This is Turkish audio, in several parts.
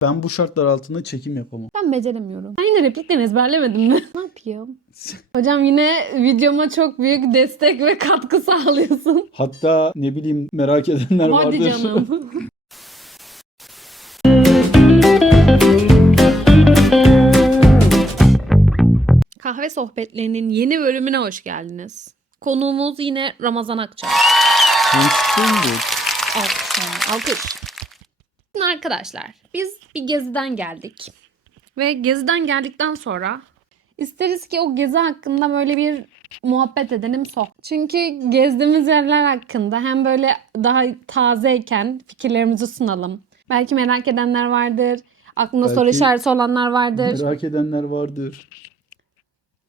Ben bu şartlar altında çekim yapamam. Ben beceremiyorum. Ben yine replikten ezberlemedim mi? ne yapayım? Hocam yine videoma çok büyük destek ve katkı sağlıyorsun. Hatta ne bileyim merak edenler vardır. Hadi canım. Kahve sohbetlerinin yeni bölümüne hoş geldiniz. Konuğumuz yine Ramazan. Konuştuk. Alkış. Alkış. Şimdi arkadaşlar biz bir geziden geldik. Ve geziden geldikten sonra isteriz ki o gezi hakkında böyle bir muhabbet edelim sohbet. Çünkü gezdiğimiz yerler hakkında hem böyle daha tazeyken fikirlerimizi sunalım. Belki merak edenler vardır. Aklında soru Belki- işareti olanlar vardır. Merak edenler vardır.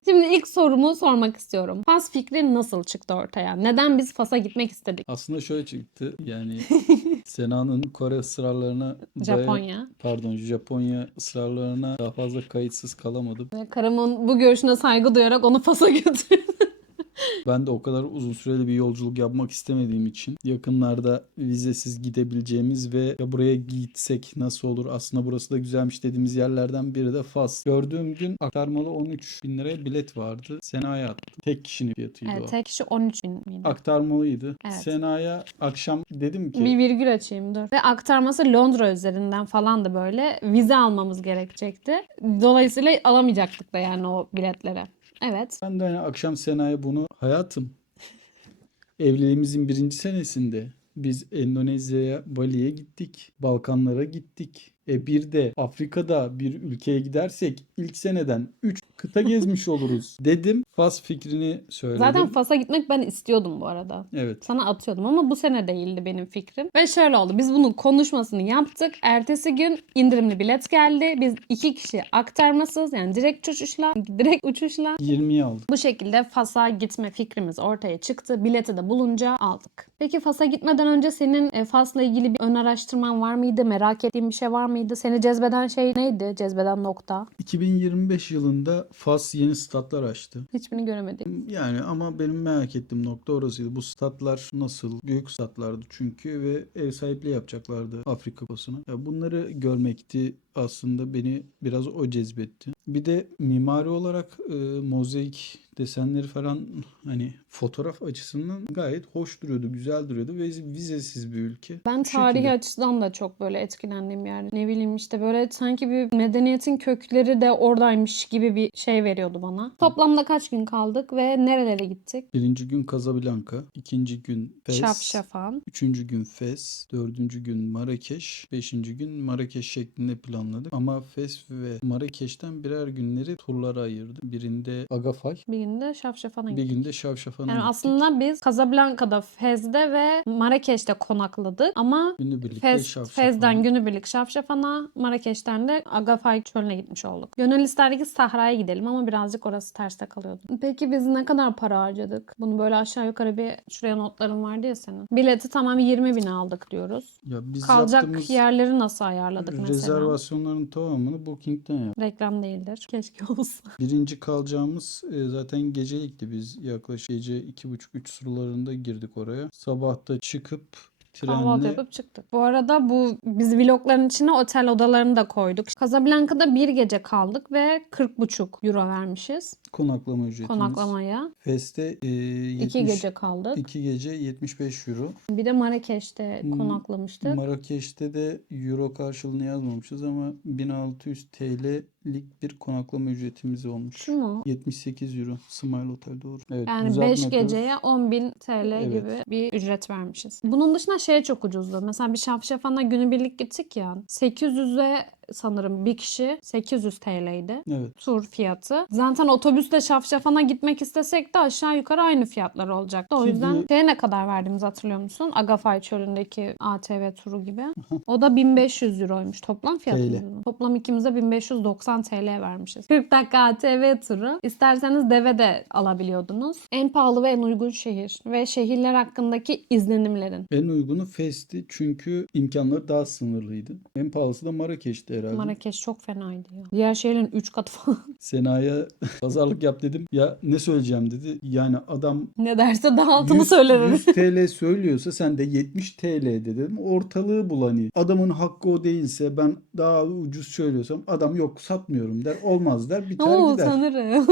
Şimdi ilk sorumu sormak istiyorum. Fas fikri nasıl çıktı ortaya? Neden biz Fas'a gitmek istedik? Aslında şöyle çıktı. Yani Sena'nın Kore ısrarlarına Japonya. pardon Japonya ısrarlarına daha fazla kayıtsız kalamadım. Ve karımın bu görüşüne saygı duyarak onu Fas'a götürdüm. Ben de o kadar uzun süreli bir yolculuk yapmak istemediğim için yakınlarda vizesiz gidebileceğimiz ve ya buraya gitsek nasıl olur aslında burası da güzelmiş dediğimiz yerlerden biri de Fas. Gördüğüm gün aktarmalı 13 bin liraya bilet vardı. Sena'ya attım. Tek kişinin fiyatıydı Evet, o. tek kişi 13 bin miydi? Aktarmalıydı. Evet. Sena'ya akşam dedim ki Bir virgül açayım dur. Ve aktarması Londra üzerinden falan da böyle vize almamız gerekecekti. Dolayısıyla alamayacaktık da yani o biletlere. Evet. ben de hani akşam Sena'ya bunu hayatım evliliğimizin birinci senesinde biz Endonezya'ya, Bali'ye gittik. Balkanlara gittik. E bir de Afrika'da bir ülkeye gidersek ilk seneden 3 kıta gezmiş oluruz dedim. Fas fikrini söyledim. Zaten Fas'a gitmek ben istiyordum bu arada. Evet. Sana atıyordum ama bu sene değildi benim fikrim. Ve şöyle oldu. Biz bunun konuşmasını yaptık. Ertesi gün indirimli bilet geldi. Biz iki kişi aktarmasız yani direkt uçuşla, direkt uçuşla 20'yi aldık. Bu şekilde Fas'a gitme fikrimiz ortaya çıktı. Bileti de bulunca aldık. Peki Fas'a gitmeden önce senin e, Fas'la ilgili bir ön araştırman var mıydı? Merak ettiğin bir şey var mıydı? Seni cezbeden şey neydi? Cezbeden nokta? 2025 yılında Fas yeni statlar açtı. Hiçbirini göremedik. Yani ama benim merak ettiğim nokta orasıydı. Bu statlar nasıl? Büyük statlardı çünkü ve ev sahipliği yapacaklardı Afrika Kupası'na. Bunları görmekti aslında beni biraz o cezbetti. Bir de mimari olarak e, mozaik desenleri falan hani fotoğraf açısından gayet hoş duruyordu, güzel duruyordu ve vizesiz bir ülke. Ben tarihi şekilde. açıdan da çok böyle etkilendiğim yer. Ne bileyim işte böyle sanki bir medeniyetin kökleri de oradaymış gibi bir şey veriyordu bana. Toplamda kaç gün kaldık ve nerelere gittik? Birinci gün Casablanca, ikinci gün Fes, Şafşafan. Üçüncü gün Fes, dördüncü gün Marrakeş, beşinci gün Marrakeş şeklinde planladık. Ama Fes ve Marrakeş'ten birer günleri turlara ayırdık. Birinde Agafay, Bir günde Şafşafan'a bir gittik. günde Şavşafan'a Yani gittik. aslında biz Casablanca'da, Fez'de ve Marrakeş'te konakladık ama Günübirlikte Fez, Şavşafan'a. Fez'den günübirlik Şafşafan'a, Marrakeş'ten de Agafay çölüne gitmiş olduk. Gönül isterdik Sahra'ya gidelim ama birazcık orası terste kalıyordu. Peki biz ne kadar para harcadık? Bunu böyle aşağı yukarı bir şuraya notların vardı ya senin. Bileti tamam 20 bin aldık diyoruz. Ya biz Kalacak yaptığımız yerleri nasıl ayarladık mesela? Rezervasyonların tamamını Booking'den yaptık. Reklam değildir. Keşke olsa. Birinci kalacağımız e, zaten gecelikti biz yaklaşık gece iki buçuk üç sularında girdik oraya. Sabahta çıkıp Kahvaltı trenle yapıp çıktık. Bu arada bu biz vlogların içine otel odalarını da koyduk. Casablanca'da bir gece kaldık ve 40,5 euro vermişiz konaklama ücretimiz. konaklamaya. Feste e, 70, İki gece kaldık. iki gece 75 euro. Bir de Marrakeş'te Hmm, konaklamıştık. Marrakeş'te de euro karşılığını yazmamışız ama 1600 TL'lik bir konaklama ücretimiz olmuş. Şu mu? 78 euro. Smile Otel doğru. Evet, Yani düzeltme 5 yapıyoruz. geceye 10.000 TL Evet. gibi bir ücret vermişiz. Bunun dışında şey çok ucuzdu. Mesela bir Şafşafan'a günübirlik gittik ya. 800'e sanırım bir kişi 800 TL'ydi. Evet. tur fiyatı. Zaten otobüsle Şafşafan'a gitmek istesek de aşağı yukarı aynı fiyatlar olacaktı. O yüzden şeye ne kadar verdiğimizi hatırlıyor musun? Agafay çölündeki ATV turu gibi. O da 1500 euroymuş toplam fiyatımız. TL. Toplam ikimize 1590 TL vermişiz. 40 dakika ATV turu. İsterseniz deve de alabiliyordunuz. En pahalı ve en uygun şehir ve şehirler hakkındaki izlenimlerin. En uygunu Festi çünkü imkanları daha sınırlıydı. En pahalısı da Marrakeş'ti herhalde. Marrakeş çok fenaydı ya. Diğer şehirlerin 3 katı falan. Sena'ya pazarlık yap dedim. Ya ne söyleyeceğim dedi. Yani adam ne derse daha altını 100, söylerim. 100 TL söylüyorsa sen de 70 TL de dedim. Ortalığı bul hani. Adamın hakkı o değilse ben daha ucuz söylüyorsam adam yok satmıyorum der. Olmaz der biter Ama gider. utanırım.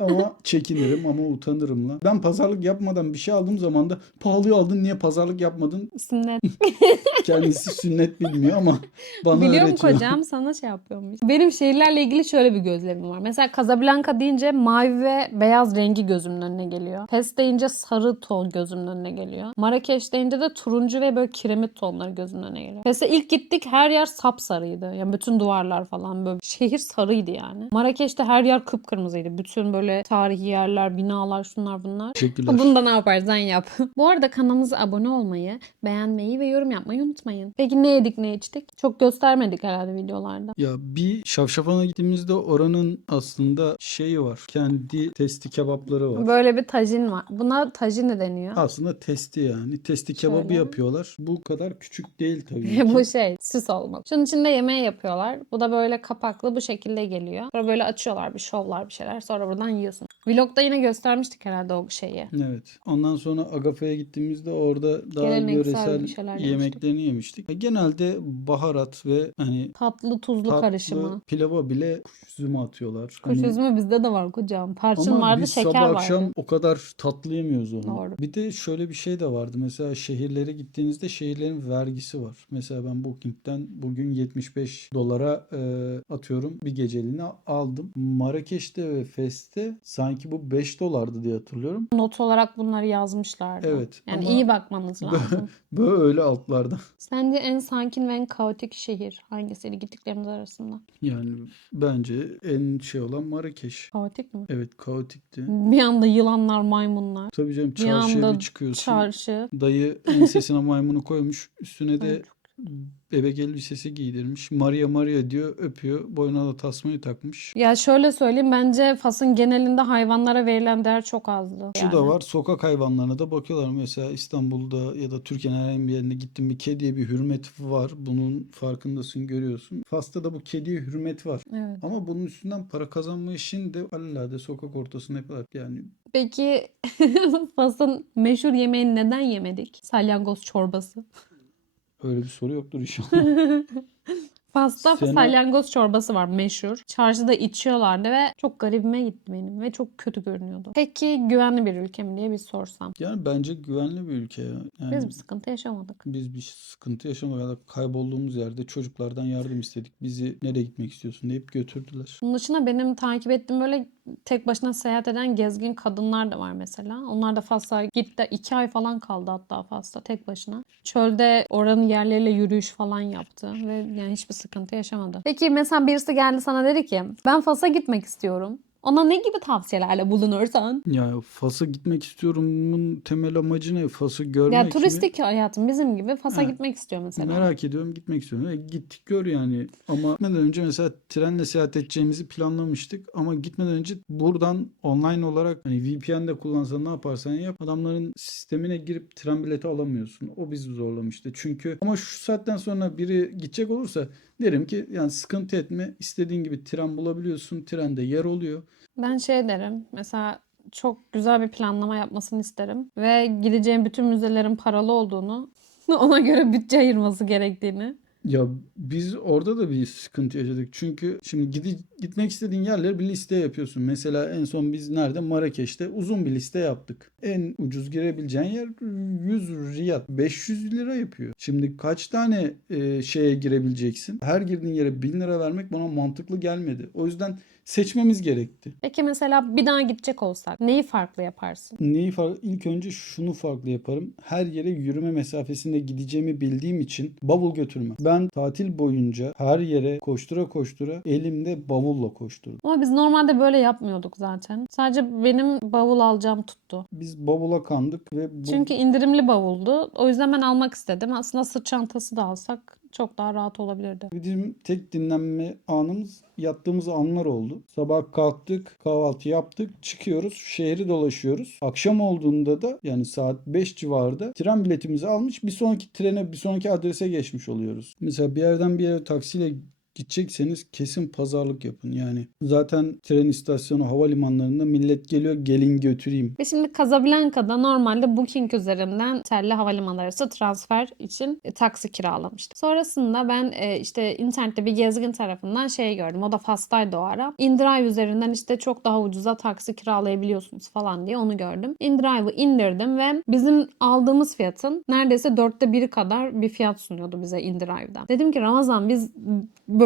ama çekinirim ama utanırım la. Ben pazarlık yapmadan bir şey aldığım zaman da pahalıya aldın niye pazarlık yapmadın? Sünnet. Kendisi sünnet bilmiyor ama bana Biliyorum öğretiyor. Kocam sana şey yapıyormuş. Benim şehirlerle ilgili şöyle bir gözlemim var. Mesela Casablanca deyince mavi ve beyaz rengi gözümün önüne geliyor. Fes deyince sarı ton gözümün önüne geliyor. Marrakeş deyince de turuncu ve böyle kiremit tonları gözümün önüne geliyor. Fes'e ilk gittik her yer sapsarıydı. Yani bütün duvarlar falan böyle şehir sarıydı yani. Marrakeş'te her yer kıpkırmızıydı. Bütün böyle tarihi yerler, binalar, şunlar bunlar. Teşekkürler. Bunu da ne yaparsan yap. Bu arada kanalımıza abone olmayı, beğenmeyi ve yorum yapmayı unutmayın. Peki ne yedik ne içtik? Çok göstermedik herhalde videolarda. Ya bir Şavşafan'a gittiğimizde oranın aslında şeyi var. Kendi testi kebapları var. Böyle bir tajin var. Buna tajin deniyor. Aslında testi yani. Testi kebabı Şöyle. yapıyorlar. Bu kadar küçük değil tabii ki. bu şey süs olmak. Şunun içinde yemeği yapıyorlar. Bu da böyle kapaklı bu şekilde geliyor. Sonra böyle açıyorlar bir şovlar bir şeyler. Sonra buradan yiyorsun. Vlogda yine göstermiştik herhalde o şeyi. Evet. Ondan sonra Agafa'ya gittiğimizde orada daha Geleneksel yöresel bir şeyler yemeklerini yemiştik. Genelde baharat ve hani Tatlı tuzlu tatlı karışımı. pilava bile kuş üzümü atıyorlar. Kuş Hani- üzümü bizde de var kocam. Tarçın Ama vardı, biz şeker sabah vardı. akşam o kadar tatlı yemiyoruz onu. Doğru. Bir de şöyle bir şey de vardı. Mesela şehirlere gittiğinizde şehirlerin vergisi var. Mesela ben Booking'den bugün 75 dolara e, atıyorum bir geceliğine aldım. Marrakeş'te ve Fes'te sanki bu 5 dolardı diye hatırlıyorum. Not olarak bunları yazmışlardı. Evet, Yani ama- iyi bakmanız lazım. Böyle altlarda. Sence en sakin ve en kaotik şehir hangisiydi gittiklerimiz arasında? Yani bence en şey olan Marrakeş. Kaotik mi? Evet kaotikti. Bir anda yılanlar, maymunlar, Tabii canım Bir çarşıya anda bir çıkıyorsun. çarşı. Dayı ensesine maymunu koymuş. Üstüne de Ay, bebek elbisesi giydirmiş. Maria Maria diyor öpüyor. Boynuna da tasmayı takmış. Ya şöyle söyleyeyim bence Fas'ın genelinde hayvanlara verilen değer çok azdı. Şu da var sokak hayvanlarına da bakıyorlar. Mesela İstanbul'da ya da Türkiye'nin herhangi bir yerinde gittin bir kediye bir hürmet var. Bunun farkındasın görüyorsun. Fas'ta da bu kediye hürmet var. Evet. Ama bunun üstünden para kazanma işini de alelade sokak ortasında yapıyorlar. Yani Peki Fas'ın meşhur yemeğini neden yemedik? Salyangoz çorbası. Öyle bir soru yoktur inşallah. Fas'ta Sena- salyangoz çorbası var meşhur. Çarşıda içiyorlardı ve çok garibime gitti benim ve çok kötü görünüyordu. Peki güvenli bir ülke mi diye bir sorsam. yani bence güvenli bir ülke ya. Yani Biz bir sıkıntı yaşamadık. Biz bir sıkıntı yaşamadık. Ya da Kaybolduğumuz yerde çocuklardan yardım istedik. Bizi nereye gitmek istiyorsun deyip götürdüler. Bunun dışında benim takip ettiğim böyle tek başına seyahat eden gezgin kadınlar da var mesela. Onlar da Fas'a gitti. iki ay falan kaldı hatta Fas'ta tek başına. Çölde oranın yerleriyle yürüyüş falan yaptı ve yani hiçbir sıkıntı yaşamadı. Peki mesela birisi geldi sana dedi ki ben Fas'a gitmek istiyorum. Ona ne gibi tavsiyelerde bulunursan? Ya Fas'a gitmek istiyorumun temel amacı ne? Fas'ı görmek Ya mi? turistik hayatım bizim gibi Fas'a Ha, gitmek istiyor mesela. Merak ediyorum gitmek istiyorum. E, gittik gör yani. Ama gitmeden önce mesela trenle seyahat edeceğimizi planlamıştık. Ama gitmeden önce buradan online olarak hani VPN de kullansan ne yaparsan yap. Adamların sistemine girip tren bileti alamıyorsun. O bizi zorlamıştı. Çünkü ama şu saatten sonra biri gidecek olursa derim ki yani sıkıntı etme. istediğin gibi tren bulabiliyorsun. Trende yer oluyor. Ben şey derim mesela çok güzel bir planlama yapmasını isterim ve gideceğim bütün müzelerin paralı olduğunu ona göre bütçe ayırması gerektiğini. Ya biz orada da bir sıkıntı yaşadık. Çünkü şimdi gidi, gitmek istediğin yerleri bir liste yapıyorsun. Mesela en son biz nerede? Marrakeş'te uzun bir liste yaptık. En ucuz girebileceğin yer 100 riyad. 500 lira yapıyor. Şimdi kaç tane e, şeye girebileceksin? Her girdiğin yere 1000 lira vermek bana mantıklı gelmedi. O yüzden seçmemiz gerekti. Peki mesela bir daha gidecek olsak neyi farklı yaparsın? Neyi farklı? İlk önce şunu farklı yaparım. Her yere yürüme mesafesinde gideceğimi bildiğim için bavul götürmem. Ben tatil boyunca her yere koştura koştura elimde bavulla koşturdum. Ama biz normalde böyle yapmıyorduk zaten. Sadece benim bavul alacağım tuttu. Biz bavula kandık ve bu Çünkü indirimli bavuldu. O yüzden ben almak istedim. Aslında sırt çantası da alsak çok daha rahat olabilirdi. bizim tek dinlenme anımız yattığımız anlar oldu. Sabah kalktık, kahvaltı yaptık, çıkıyoruz, şehri dolaşıyoruz. Akşam olduğunda da yani saat 5 civarında tren biletimizi almış bir sonraki trene, bir sonraki adrese geçmiş oluyoruz. Mesela bir yerden bir yere taksiyle gidecekseniz kesin pazarlık yapın. Yani zaten tren istasyonu havalimanlarında millet geliyor gelin götüreyim. Ve şimdi Casablanca'da normalde Booking üzerinden Telli Havalimanı arası transfer için e, taksi kiralamıştım. Sonrasında ben e, işte internette bir gezgin tarafından şey gördüm. O da Fas'taydı o ara. InDrive üzerinden işte çok daha ucuza taksi kiralayabiliyorsunuz falan diye onu gördüm. InDrive'ı indirdim ve bizim aldığımız fiyatın neredeyse dörtte biri kadar bir fiyat sunuyordu bize InDrive'dan. Dedim ki Ramazan biz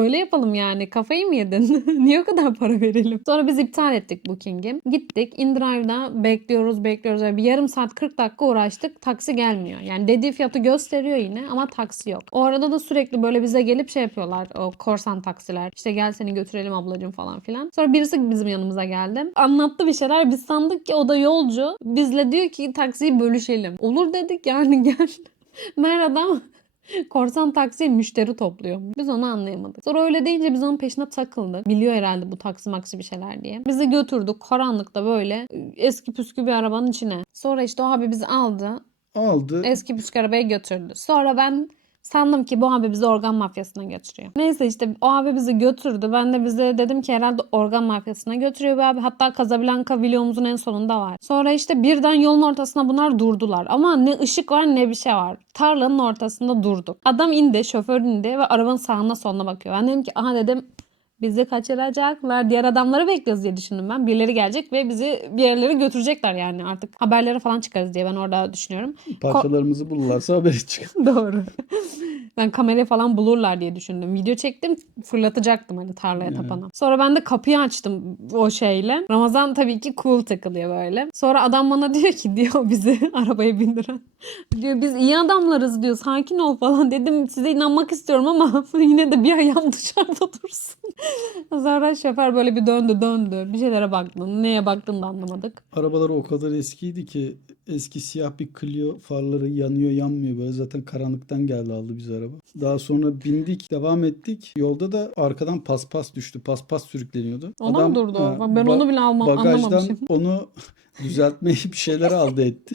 yapalım yani kafayı mı yedin? Niye o kadar para verelim? Sonra biz iptal ettik Booking'i. Gittik InDrive'da bekliyoruz bekliyoruz. Yani bir yarım saat 40 dakika uğraştık. Taksi gelmiyor. Yani dediği fiyatı gösteriyor yine ama taksi yok. O arada da sürekli böyle bize gelip şey yapıyorlar. O korsan taksiler. İşte gel seni götürelim ablacığım falan filan. Sonra birisi bizim yanımıza geldi. Anlattı bir şeyler. Biz sandık ki o da yolcu. Bizle diyor ki taksiyi bölüşelim. Olur dedik yani gel. Meğer adam korsan taksiye müşteri topluyor. Biz onu anlayamadık. Sonra öyle deyince biz onun peşine takıldık. Biliyor herhalde bu taksi maksi bir şeyler diye. Bizi götürdük karanlıkta böyle eski püskü bir arabanın içine. Sonra işte o abi bizi aldı. Aldı. Eski püskü arabaya götürdü. Sonra ben sandım ki bu abi bizi organ mafyasına götürüyor. Neyse işte o abi bizi götürdü. Ben de bize dedim ki herhalde organ mafyasına götürüyor bu abi. Hatta Casablanca videomuzun en sonunda var. Sonra işte birden yolun ortasına bunlar durdular. Ama ne ışık var ne bir şey var. Tarlanın ortasında durduk. Adam indi, şoför indi ve arabanın sağına soluna bakıyor. Ben dedim ki aha dedim bizi kaçıracaklar. Diğer adamları bekliyoruz diye düşündüm ben. Birileri gelecek ve bizi bir yerlere götürecekler yani artık. Haberlere falan çıkarız diye ben orada düşünüyorum. Parçalarımızı bulurlarsa haberi çıkar. Doğru. Ben kamerayı falan bulurlar diye düşündüm. Video çektim fırlatacaktım hani tarlaya tapana. Sonra ben de kapıyı açtım o şeyle. Ramazan tabii ki cool takılıyor böyle. Sonra adam bana diyor ki diyor bizi arabaya bindiren. Diyor biz iyi adamlarız diyor sakin ol falan dedim size inanmak istiyorum ama yine de bir ayağım dışarıda dursun. Sonra şoför böyle bir döndü döndü. Bir şeylere baktı. Neye baktığını da anlamadık. Arabaları o kadar eskiydi ki eski siyah bir Clio farları yanıyor yanmıyor böyle zaten karanlıktan geldi aldı bizi araba. Daha sonra bindik devam ettik. Yolda da arkadan paspas düştü. Paspas sürükleniyordu. Ona mı durdu ha, Ben ba- onu bile almam, bagajdan anlamamışım. onu düzeltmeyi bir şeyler aldı etti.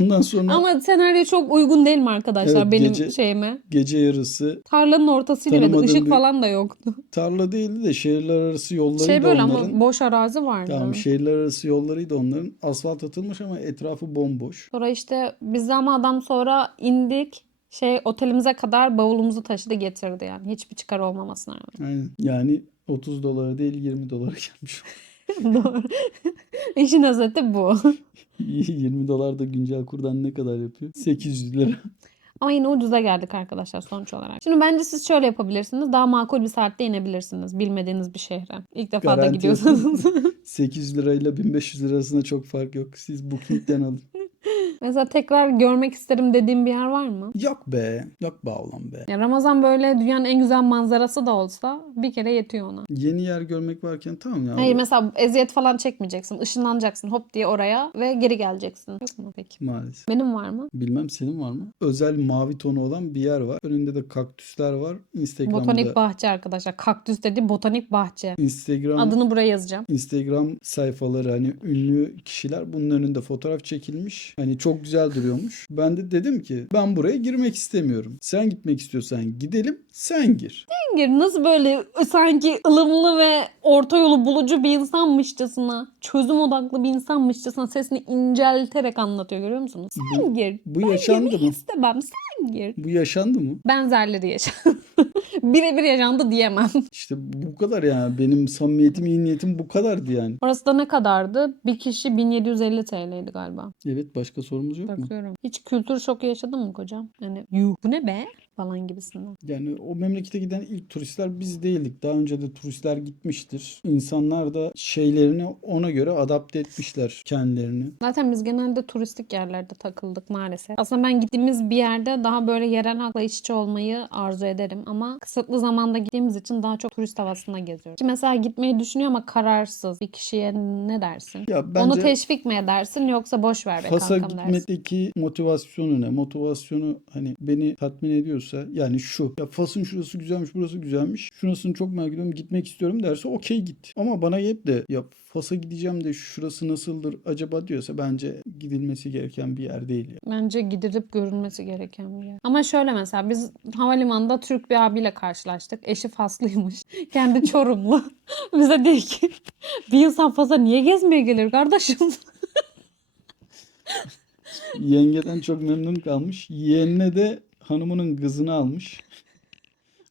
Ondan sonra Ama senaryo çok uygun değil mi arkadaşlar Evet, benim gece- şeyime? gece yarısı Tarlanın ortasıyla ve de ışık bir- falan da yoktu. tarla değildi de şehirler arası yollarıydı Şey böyle onların. ama boş arazi vardı. Tamam şehirler arası yollarıydı onların. Asfalt atılmış ama etrafı bomboş. Sonra işte biz ama adam sonra indik. Şey otelimize kadar bavulumuzu taşıdı getirdi yani. Hiçbir çıkar olmamasına rağmen. Aynen. Yani 30 dolara değil 20 dolara gelmiş. Doğru. İşin özeti bu. 20 dolar da güncel kurdan ne kadar yapıyor? 800 lira. Ama yine ucuza geldik arkadaşlar sonuç olarak. Şimdi bence siz şöyle yapabilirsiniz. Daha makul bir saatte inebilirsiniz. Bilmediğiniz bir şehre. İlk defa da gidiyorsanız. 800 lirayla 1500 lira arasında çok fark yok. Siz Booking'den alın. Mesela tekrar görmek isterim dediğim bir yer var mı? Yok be. Yok be oğlum be. Ya Ramazan böyle dünyanın en güzel manzarası da olsa bir kere yetiyor ona. Yeni yer görmek varken tamam ya. Hayır mesela eziyet falan çekmeyeceksin. Işınlanacaksın hop diye oraya ve geri geleceksin. Yok mu peki? Maalesef. Benim var mı? Bilmem senin var mı? Özel mavi tonu olan bir yer var. Önünde de kaktüsler var. Instagram'da Botanik bahçe arkadaşlar. Kaktüs dedi botanik bahçe. Instagram Adını buraya yazacağım. Instagram sayfaları hani ünlü kişiler bunun önünde fotoğraf çekilmiş. Hani çok güzel duruyormuş. Ben de dedim ki ben buraya girmek istemiyorum. Sen gitmek istiyorsan gidelim sen gir. Gir nasıl böyle sanki ılımlı ve orta yolu bulucu bir insanmışçasına, çözüm odaklı bir insanmışçasına sesini incelterek anlatıyor görüyor musunuz? Sen gir. Bu Ben yaşandı mı? istemem. Sen gir. Bu yaşandı mı? Benzerleri yaşandı. Birebir yaşandı diyemem. İşte bu kadar yani. Benim samimiyetim, iyi niyetim bu kadardı yani. Orası da ne kadardı? Bir kişi 1750 TL'ydi galiba. Evet başka sorumuz yok mu? Bakıyorum. Hiç kültür şoku yaşadın mı kocam? Yani yuh bu ne be? Falan gibisinden. Yani o memlekete giden ilk turistler biz değildik. Daha önce de turistler gitmiştir. İnsanlar da şeylerini ona göre adapte etmişler kendilerini. Zaten biz genelde turistik yerlerde takıldık maalesef. Aslında ben gittiğimiz bir yerde daha böyle yerel halkla iç içe olmayı arzu ederim. Ama kısıtlı zamanda gittiğimiz için daha çok turist havasında geziyoruz. Ki mesela gitmeyi düşünüyor ama kararsız. Bir kişiye ne dersin? Ya Onu bence teşvik mi edersin yoksa boş ver be Fas'a kankam dersin. gitmekteki motivasyonu ne? Motivasyonu hani beni tatmin ediyorsa diyorsa yani şu ya Fas'ın şurası güzelmiş burası güzelmiş şurasını çok merak ediyorum gitmek istiyorum derse okey git. Ama bana hep de ya Fas'a gideceğim de şurası nasıldır acaba diyorsa bence gidilmesi gereken bir yer değil. Ya. Bence gidilip görülmesi gereken bir yer. Ama şöyle mesela biz havalimanında Türk bir abiyle karşılaştık. Eşi Faslıymış. Kendi Çorumlu. Bize diyor ki bir insan Fas'a niye gezmeye gelir kardeşim? Yengeden çok memnun kalmış. Yeğenine de hanımının kızını almış.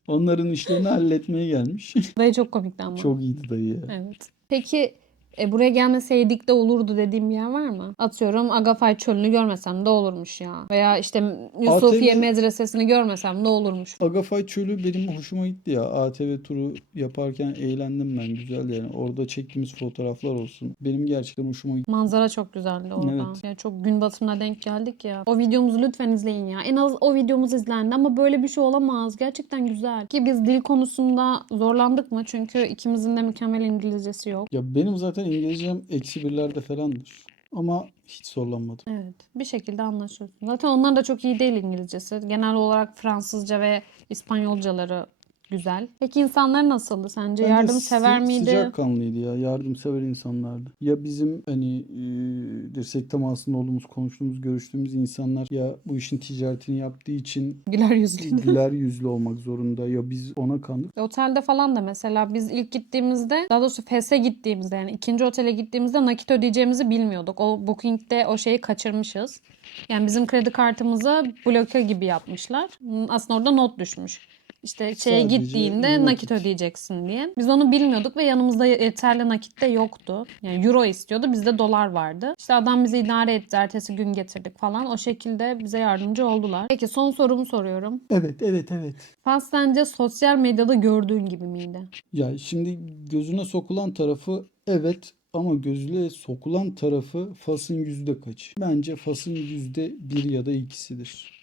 Onların işlerini halletmeye gelmiş. Dayı çok komikti ama. çok iyiydi dayı ya. Evet. Peki e, buraya gelmeseydik de olurdu dediğim bir yer var mı? Atıyorum Agafay Çölü'nü görmesem de olurmuş ya. Veya işte Yusufiye ATV Medresesi'ni görmesem de olurmuş. Agafay Çölü benim hoşuma gitti ya. ATV turu yaparken eğlendim ben. Güzel yani. Orada çektiğimiz fotoğraflar olsun. Benim gerçekten hoşuma gitti. Manzara çok güzeldi orada. Evet. Yani çok gün batımına denk geldik ya. O videomuzu lütfen izleyin ya. En az o videomuz izlendi ama böyle bir şey olamaz. Gerçekten güzel. Ki biz dil konusunda zorlandık mı? Çünkü ikimizin de mükemmel İngilizcesi yok. Ya benim zaten İngilizcem eksi birlerde falandır. Ama hiç zorlanmadım. Evet. Bir şekilde anlaşıyorsun. Zaten onlar da çok iyi değil İngilizcesi. Genel olarak Fransızca ve İspanyolcaları güzel. Peki insanlar nasıldı sence? Bence Yardımsever miydi? Sıcakkanlıydı ya. Yardımsever insanlardı. Ya bizim hani e, dirsek temasında olduğumuz, konuştuğumuz, görüştüğümüz insanlar ya bu işin ticaretini yaptığı için Güler yüzlüydü. güler yüzlü olmak zorunda ya biz ona kandık. Otelde falan da mesela biz ilk gittiğimizde daha doğrusu FES'e gittiğimizde yani ikinci otele gittiğimizde nakit ödeyeceğimizi bilmiyorduk. O booking'de o şeyi kaçırmışız. Yani bizim kredi kartımızı bloke gibi yapmışlar. Aslında orada not düşmüş. İşte şeye Sadece gittiğinde nakit. nakit ödeyeceksin diye. Biz onu bilmiyorduk ve yanımızda yeterli nakit de yoktu. Yani euro istiyordu. Bizde dolar vardı. İşte adam bizi idare etti. Ertesi gün getirdik falan. O şekilde bize yardımcı oldular. Peki son sorumu soruyorum. Evet, evet, evet. Fas sence sosyal medyada gördüğün gibi miydi? Ya şimdi gözüne sokulan tarafı evet ama gözüne sokulan tarafı Fas'ın yüzde kaç? Bence Fas'ın yüzde bir ya da ikisidir.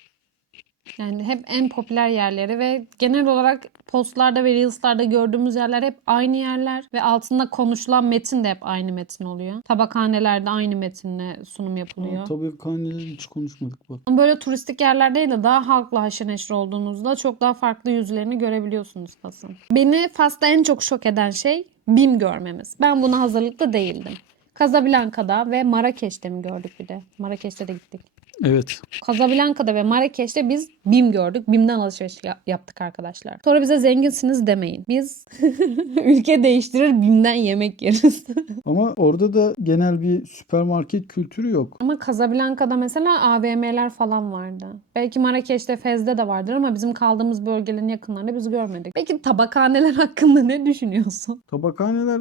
Yani hep en popüler yerleri ve genel olarak postlarda ve reels'larda gördüğümüz yerler hep aynı yerler ve altında konuşulan metin de hep aynı metin oluyor. Tabakhanelerde aynı metinle sunum yapılıyor. Aa, tabii karneleri hiç konuşmadık bak. Ama böyle turistik yerler değil de daha halkla haşır neşir olduğunuzda çok daha farklı yüzlerini görebiliyorsunuz Fas'ın. Beni Fas'ta en çok şok eden şey BİM görmemiz. Ben buna hazırlıklı değildim. Casablanca'da ve Marrakeş'te mi gördük bir de? Marrakeş'te de gittik. Evet. Casablanca'da ve Marrakeş'te biz BİM gördük. BİM'den alışveriş ya- yaptık arkadaşlar. Sonra bize zenginsiniz demeyin. Biz ülke değiştirir BİM'den yemek yeriz. Ama orada da genel bir süpermarket kültürü yok. ama Casablanca'da mesela AVM'ler falan vardı. Belki Marrakeş'te, Fez'de de vardır ama bizim kaldığımız bölgelerin yakınlarında biz görmedik. Peki tabakhaneler hakkında ne düşünüyorsun? Tabakhaneler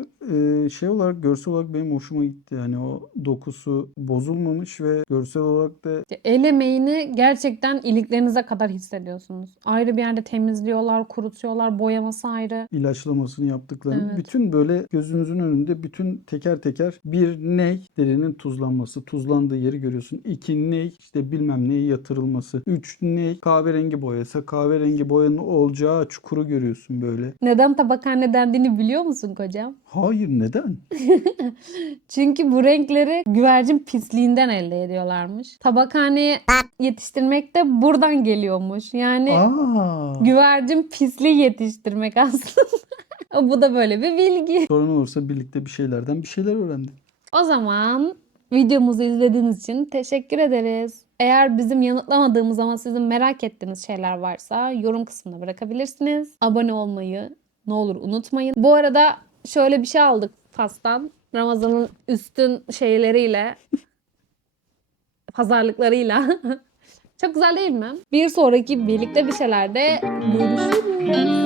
şey olarak görsel olarak benim hoşuma gitti. Yani o dokusu bozulmamış ve görsel olarak da El emeğini gerçekten iliklerinize kadar hissediyorsunuz. Ayrı bir yerde temizliyorlar, kurutuyorlar, boyaması ayrı. ilaçlamasını yaptıklarını Evet. bütün böyle gözünüzün önünde bütün teker teker bir ney derinin tuzlanması tuzlandığı yeri görüyorsun. İki ney işte bilmem neye yatırılması. Üç ney kahverengi boyasa kahverengi boyanın olacağı çukuru görüyorsun böyle. Neden tabakhane dendiğini biliyor musun kocam? Hayır neden? Çünkü bu renkleri güvercin pisliğinden elde ediyorlarmış. Tabakhaneye yetiştirmek de buradan geliyormuş. Yani Aa. güvercin pisliği yetiştirmek aslında. bu da böyle bir bilgi. Sorun olursa birlikte bir şeylerden bir şeyler öğrendik. O zaman videomuzu izlediğiniz için teşekkür ederiz. Eğer bizim yanıtlamadığımız ama sizin merak ettiğiniz şeyler varsa yorum kısmına bırakabilirsiniz. Abone olmayı ne olur unutmayın. Bu arada şöyle bir şey aldık Fas'tan. Ramazan'ın üstün şeyleriyle pazarlıklarıyla. Çok güzel değil mi? Bir sonraki birlikte bir şeylerde görüşürüz.